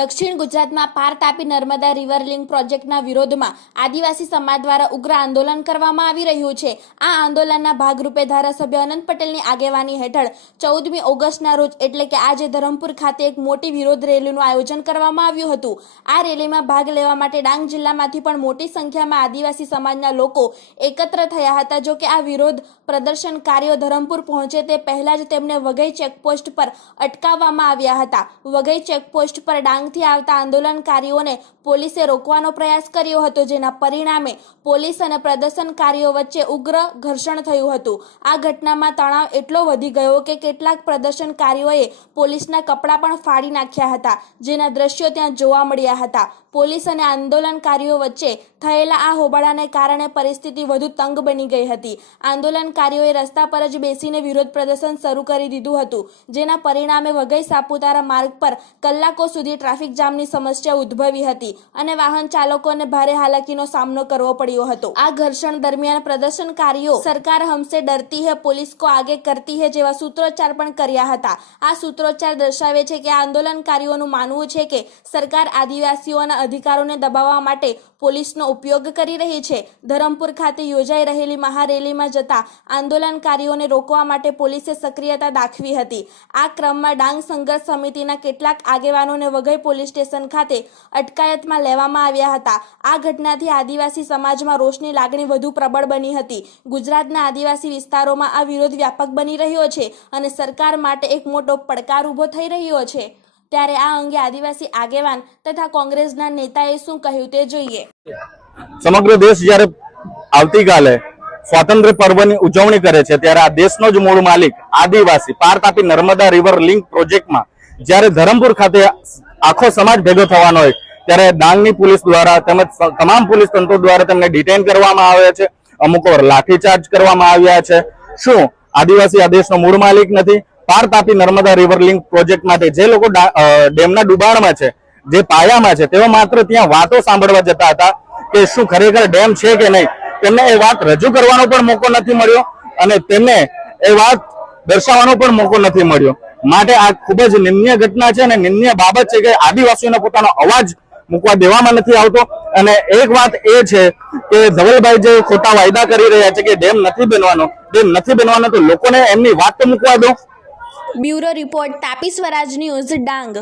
દક્ષિણ ગુજરાતમાં પાર તાપી નર્મદા રિવર લિંક પ્રોજેક્ટના વિરોધમાં આદિવાસી સમાજ દ્વારા ઉગ્ર આંદોલન કરવામાં આવી રહ્યું છે. આ આંદોલનના ભાગરૂપે ધારાસભ્ય અનંત પટેલની આગેવાની હેઠળ ચૌદમી ઓગસ્ટના રોજ એટલે કે આજે ધરમપુર ખાતે એક મોટી વિરોધ રેલીનું આયોજન કરવામાં આવ્યું હતું. આ રેલીમાં ભાગ લેવા માટે ડાંગ જિલ્લામાંથી પણ મોટી સંખ્યામાં આદિવાસી સમાજના લોકો એકત્ર થયા હતા. જો કે આ વિરોધ પ્રદર્શનકારીઓ ધરમપુર પહોંચે તે પહેલા જ તેમને વઘઈ ચેકપોસ્ટ પર અટકાવવામાં આવ્યા હતા. વઘઈ ચેકપોસ્ટ પર ડાંગથી આવતા આંદોલનકારીઓને પોલીસે રોકવાનો પ્રયાસ કર્યો હતો, જેના પરિણામે પોલીસ અને પ્રદર્શનકારીઓ વચ્ચે ઉગ્ર ઘર્ષણ થયું હતું. આ ઘટનામાં તણાવ એટલો વધી ગયો કે કેટલાક પ્રદર્શનકારીઓએ પોલીસના કપડાં પણ ફાડી નાખ્યા હતા, જેના દ્રશ્યો ત્યાં જોવા મળ્યા હતા. પોલીસ અને આંદોલનકારીઓ વચ્ચે થયેલા આ હોબાળાને કારણે પરિસ્થિતિ વધુ તંગ બની ગઈ હતી. આંદોલનકારીઓએ રસ્તા પર જ બેસીને વિરોધ પ્રદર્શન શરૂ કરી દીધું હતું, જેના પરિણામે વઘઈ સાપુતારા માર્ગ પર કલાકો સુધી ટ્રાફિક જામની સમસ્યા ઉદ્ભવી હતી અને વાહન ચાલકોને ભારે હાલાકીનો સામનો કરવો પડ્યો હતો. આ ઘર્ષણ દરમિયાન પ્રદર્શનકારીઓ સરકાર હમસે ડરતી હે પોલીસ કો આગે કરતી હે જેવા સૂત્રોચ્ચાર પણ કર્યા હતા. આ સૂત્રોચ્ચાર દર્શાવે છે કે આંદોલનકારીઓનું માનવું છે કે સરકાર આદિવાસીઓના અધિકારોને દબાવવા માટે પોલીસનો ઉપયોગ કરી રહી છે. ધરમપુર ખાતે યોજાઈ રહેલી મહારેલીમાં જતા આંદોલનકારીઓને રોકવા માટે પોલીસે સક્રિયતા દાખવી હતી. આ ક્રમમાં ડાંગ સંઘર્ષ સમિતિના કેટલાક આગેવાનોને વઘઈ પોલીસ સ્ટેશન ખાતે અટકાયતમાં લેવામાં આવ્યા હતા. આ ઘટનાથી આદિવાસી સમાજમાં રોષની લાગણી વધુ પ્રબળ બની હતી. ગુજરાતના આદિવાસી વિસ્તારોમાં આ વિરોધ વ્યાપક બની રહ્યો છે અને સરકાર માટે એક મોટો પડકાર ઊભો થઈ રહ્યો છે. ત્યારે આ અંગે આદિવાસી આગેવાન તથા કોંગ્રેસના નેતાએ શું કહ્યું તે જોઈએ. સમગ્ર દેશ જ્યારે આવતીકાલે સ્વાતંત્ર્ય પર્વની ઉજવણી કરે છે, ત્યારે આ દેશનો જ મૂળ માલિક આદિવાસી પાર તાપી નર્મદા રિવર લિંક પ્રોજેક્ટમાં જ્યારે ધરમપુર ખાતે આખો સમાજ ભેગો થવાનો હોય, ત્યારે ડાંગની પોલીસ દ્વારા તેમજ તમામ પોલીસ તંત્રો દ્વારા તેમને ડિટેન કરવામાં આવે છે. અમુક લાઠીચાર્જ કરવામાં આવ્યા છે. શું? આદિવાસી આ દેશનો મૂળ માલિક નથી. Par Tapi Narmada river link project માટે જે લોકો ડેમના ડુબાણમાં છે, જે પાયામાં છે, તેઓ માત્ર ત્યાં વાતો સાંભળવા જતા હતા કે શું ખરેખર ડેમ છે કે નહીં. તેમને એ વાત રજૂ કરવાનો પણ મોકો નથી મળ્યો અને તેમને એ વાત દર્શાવવાનો પણ મોકો નથી મળ્યો. માટે આ ખૂબ જ નિમ્ય ઘટના છે અને નિમ્ય બાબત છે કે આદિવાસીઓને પોતાનો અવાજ મૂકવા દેવામાં નથી આવતો. અને એક વાત એ છે કે ધવલભાઈ જે ખોટા વાયદા કરી રહ્યા છે કે ડેમ નથી બનવાનો, ડેમ નથી બનવાનો, તો લોકોને એમની વાત તો મૂકવા દો bureau report Tapi Swaraj news Dang.